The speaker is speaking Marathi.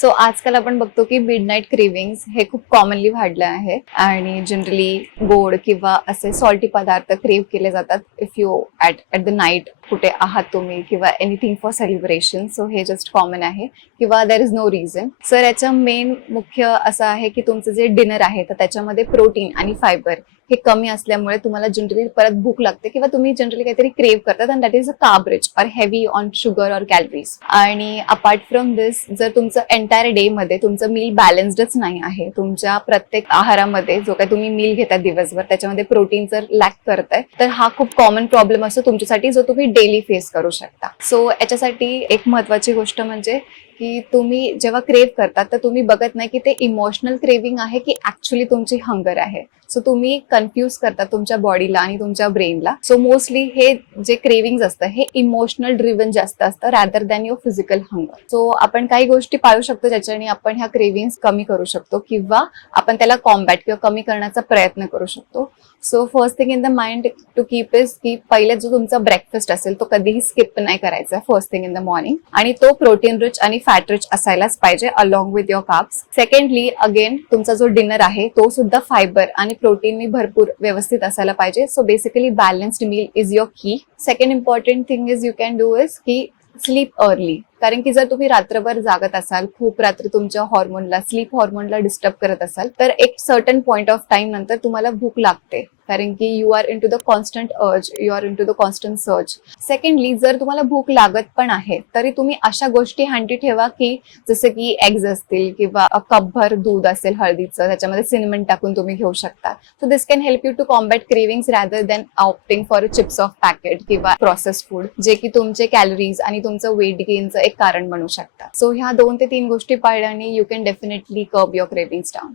सो आजकाल आपण बघतो की मिडनाईट क्रेविंग्स हे खूप कॉमनली वाढलं आहे आणि जनरली गोड किंवा असे सॉल्टी पदार्थ क्रेव केले जातात if you at the night कुठे आहात तुम्ही किंवा एनिथिंग फॉर सेलिब्रेशन. सो हे जस्ट कॉमन आहे किंवा there is no reason. Sir याचं मेन मुख्य असं आहे की तुमचं जे डिनर आहे तर त्याच्यामध्ये प्रोटीन आणि फायबर हे कमी असल्यामुळे तुम्हाला जनरली परत भूक लागते किंवा तुम्ही जनरली काहीतरी क्रेव करतात and that is a carb rich or heavy on sugar or calories. आणि अपार्ट फ्रॉम दिस, जर तुमचं एंटायर डे मध्ये तुमचं मील बॅलन्स्डच नाही आहे, तुमच्या प्रत्येक आहारामध्ये जो काही तुम्ही मील घेता दिवसभर त्याच्यामध्ये प्रोटीन जर लॅक करताय, तर हा खूप कॉमन प्रॉब्लेम असतो तुमच्यासाठी जो तुम्ही डेली फेस करू शकता. सो याच्यासाठी एक महत्वाची गोष्ट म्हणजे की तुम्ही जेव्हा क्रेव करतात तर तुम्ही बघत नाही की ते इमोशनल क्रेविंग आहे की ऍक्च्युअली तुमची हंगर आहे. सो तुम्ही कन्फ्यूज करता तुमच्या बॉडीला आणि तुमच्या ब्रेनला. सो मोस्टली हे जे क्रेविंग असतं हे इमोशनल ड्रिव्हन जास्त असतं rather than your physical hunger. So आपण काही गोष्टी पाळू शकतो ज्याच्याने आपण ह्या क्रेविंग कमी करू शकतो किंवा आपण त्याला कॉम्बॅट किंवा कमी करण्याचा प्रयत्न करू शकतो. So first thing in the mind to keep is की पहिले जो तुमचा ब्रेकफास्ट असेल तो कधीही स्किप नाही करायचा first thing in the morning, आणि तो प्रोटीन रिच आणि फॅट रिच असायलाच पाहिजे along with your carbs. Secondly again तुमचा जो डिनर आहे तो सुद्धा फायबर आणि प्रोटीननी भरपूर व्यवस्थित असायला पाहिजे. So basically balanced meal is your key. Second important thing is you can do is की स्लीप अर्ली. कारण की जर तुम्ही रात्रभर जागत असाल, खूप रात्री तुमच्या हॉर्मोनला स्लीप हॉर्मोनला डिस्टर्ब करत असाल, तर एक सर्टन पॉइंट ऑफ टाइम नंतर तुम्हाला भूक लागते कारण की you are into the constant urge, you are into the constant search. Secondly जर तुम्हाला भूक लागत पण आहे तरी तुम्ही अशा गोष्टी हँडी ठेवा की जसं की एग्ज असतील किंवा कपभर दूध असेल हळदीचं, त्याच्यामध्ये सिनेमन टाकून तुम्ही घेऊ शकता. So this can help you to combat cravings rather than opting for chips of packet किंवा प्रोसेस फूड जे की तुमचे कॅलरीज आणि तुमचं वेट गेनचं एक कारण बनू शकतात. सो ह्या 2 ते 3 गोष्टी पाळल्याने you can definitely curb your cravings down.